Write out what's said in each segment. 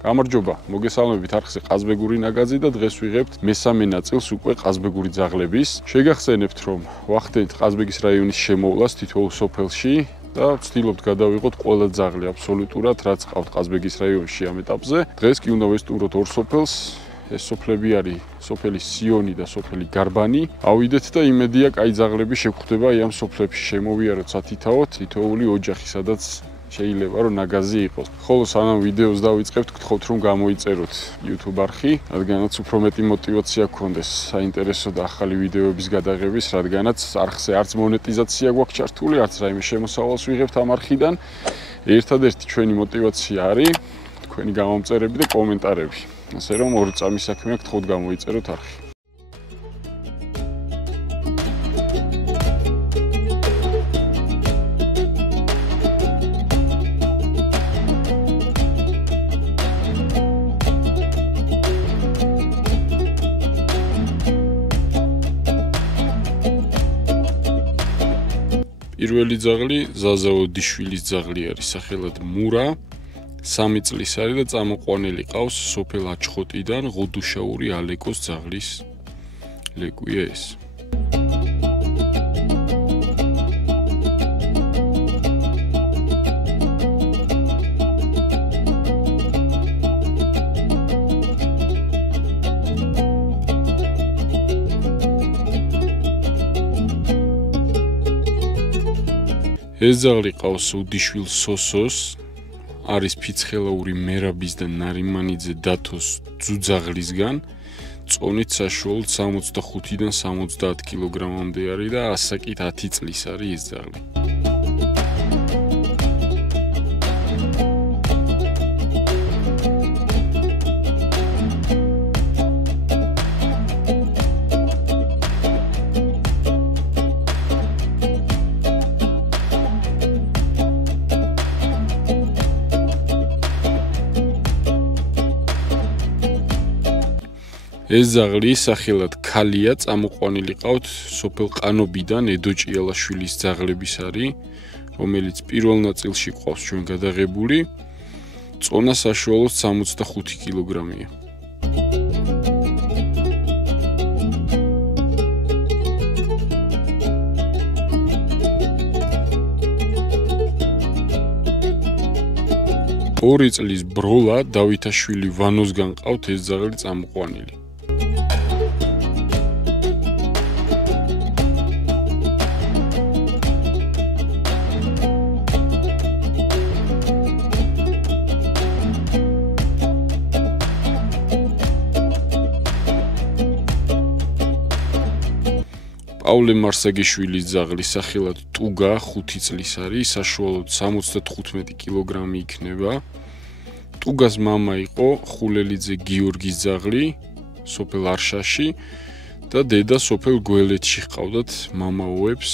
გამარჯობა, მოგესალმებით არხზე ყაზბეგური ნაგაზი და დღეს ვიღებთ მესამე ნაწილს უკვე ყაზბეგური ძაღლების. შეგახსენებთ, რომ ვახდენთ ყაზბეგის რაიონის შემოვლას თითოეულ სოფელში და ვცდილობთ გადავიღოთ ყველა ძაღლი აბსოლუტურად, რაც ყავთ ყაზბეგის რაიონში ამ ეტაპზე. დღეს კი უნდა ვესტუმროთ ორ სოფელს. ეს სოფლები არის სოფელი სიონი და სოფელი გარბანი. ავიდეთ და იმედია, კაი ძაღლები შეგვხვდება ამ სოფლებში. შემოვიაროთ სათითაოდ თითოეული ოჯახი, სადაც შეიძლება რომ ნაგაზი იყოს. ხოლო სანამ ვიდეოს დავიწყებთ, გთხოვთ რომ გამოიწეროთ YouTube არხი, რადგანაც უფრო მეტი мотиваცია გქონდეს საინტერესო და ახალი ვიდეოების გადაღების, რადგანაც არხზე არც მონეტიზაცია გვაქვს ჩართული, არც რაიმე შემოსავალს ვიღებთ ამ არხიდან. ერთადერთი ჩვენი мотиваცია არის თქვენი გამომწერები და კომენტარები. ასე რომ ორი წამის საქმეა, გთხოვთ გამოიწეროთ არხი. პირველი ძაღლი ზაზა ოდიშვილის ძაღლი არის, სახელად მურა. 3 წლის არის და წამოყვანილი ყავს სოფელ აჩხოტიდან, ღუდუშაური ალეკოს ძაღლის ლეკვია ეს. ეს ძაღლი ყავს უდიშვილ სოსოს, არის ფიცხელაური მერაბის და ნარიმანიძე დათოს ძუძაღლისგან, წონით საშუალოდ 65-დან 70 კილოგრამამდე არის და ასაკით 10 წლის არის ეს ძაღლი. ეს ძაღლი სახელად ქალია, წამოყვანილი ყავთ სოფელ ყანობიდან, ედო ჭიალაშვილის ძაღლების არის, რომელიც პირველ ნაწილში ყავს ჩვენ გადაღებული. წონა საშუალოდ 65 კილოგრამია. ორი წლის ბროლა დავითაშვილი ვანოსგან ყავთ ეს ძაღლი წამოყვანილი. პავლე მარსაგიშვილის ძაღლი, სახელად ტუგა, 5 წლის არის, საშუალოდ 75 კილოგრამი იქნება. ტუგას მამა იყო ხულელიძე გიორგის ძაღლი, სოფელ არშაში და დედა სოფელ გველეთში ჰყავდათ მამაოებს.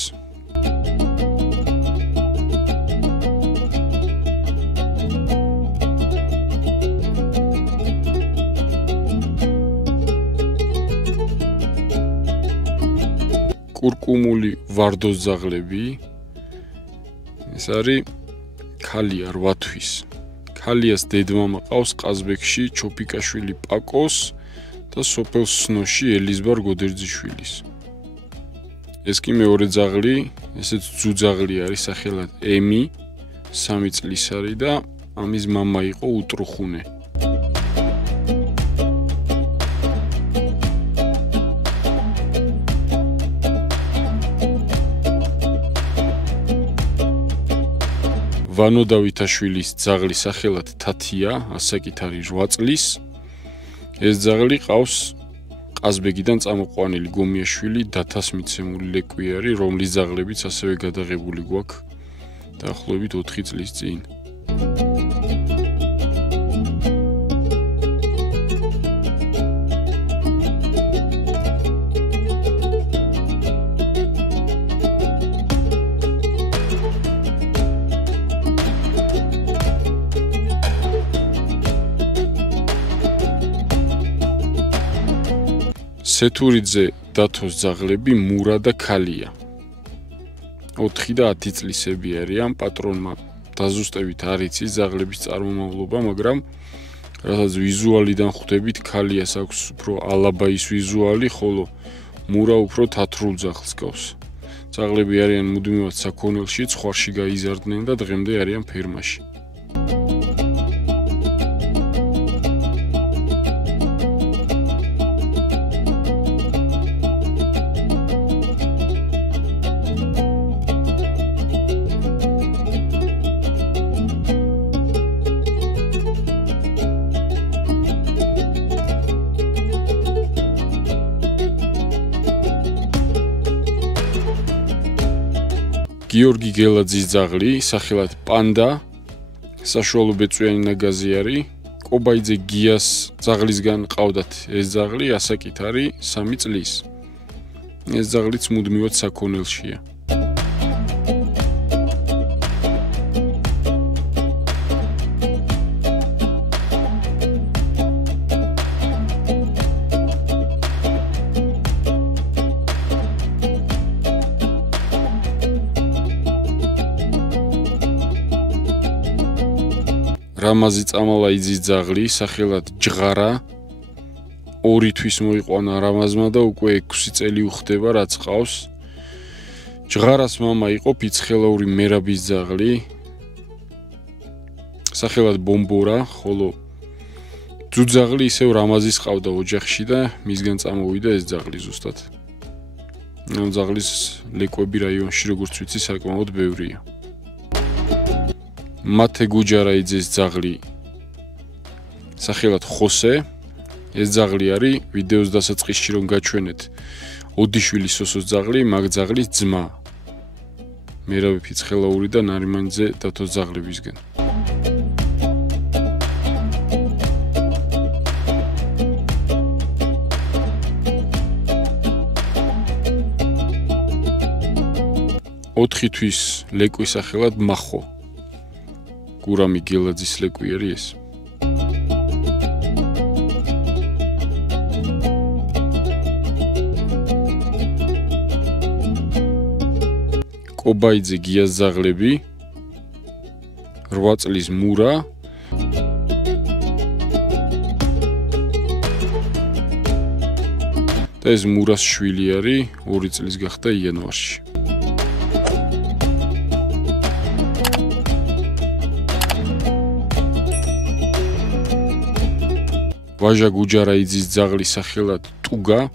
კურკუმული ვარდოს ძაღლები. ეს არის ქალია 8 თვის. ქალიას დედმამა ყავს ყაზბეგში ჩოფიკაშვილი პაკოს და სოფელ სნოში ელიზბარ გოდერძიშვილის. ეს კი მეორე ძაღლი, ესეც ძუძაღლი არის, სახელად ემი, 3 წლის არის და ამის მამა იყო უტრუხუნე. ვანო დავითაშვილის ძაღლი, სახელად თათია, ასაკით არის 8 წლის. ეს ძაღლი ყავს ყაზბეგიდან წამოყვანილი გომიაშვილი დათას მიცემული ლეკვი არის, რომლის ძაღლებიც ასევე გადაღებული გვაქვს დაახლოებით 4 წლის წინ. სეთურიძე დათოს ძაღლები მურა და ქალია. 4 და 10 წლისები არიან. პატრონმა დაზუსტებით არ იცის ძაღლების წარმომავლობა, მაგრამ რასაც ვიზუალიდან ხვდებით, ქალიას აქვს უფრო ალაბაის ვიზუალი, ხოლო მურა უფრო თათრულ ძაღლს გავს. ძაღლები არიან მუდმივად საქონელში, ცხვარში გაიზარდნენ და დღემდე არიან ფერმაში. გიორგი გელაძის ძაღლი, სახელად პანდა, საშუალო ბეწვიანი ნაგაზი არის. კობაიძე გიას ძაღლისგან ყავდათ ეს ძაღლი, ასაკით არის 3 წლის. ეს ძაღლიც მუდმივად საქონელშია. რამაზი წამალაიძის ძაღლი, სახელად ჯღარა, 2 თვის მოიყვანა რამაზმა და უკვე 6 წელი უხდება რაც ყავს. ჯღარას მამა იყო ფიცხელაური მერაბის ძაღლი, სახელად ბომბორა, ხოლო ძუძაღლი ისევ რამაზის ყავდა ოჯახში და მისგან წამოვიდა ეს ძაღლი ზუსტად. ამ ძაღლის ლეკვები რაიონში, როგორც ვიცი, საკმაოდ ბევრია. მათე გუჯარაიძის ძაღლი, სახელად ხოსე, ეს ძაღლი არის ვიდეოს დასაწყისში რომ გაჩვენეთ ოდიშვილის სოსოს ძაღლი, მაგ ძაღლის ძმა. მერაბი ფიცხელაური და ნარიმანძე დათოს ძაღლებისგან. ოთხი თვის ლეკვის სახელად მახო. გურამი გელაძის ლეკვი არის ეს. კობაიძე გიას ძაღლები, 8 წლის მურა, და ეს მურას შვილი არის, 2 წლის გახდა იანვარში. ვაჟა გუჯარაიძის ძაღლი, სახელად ტუგა,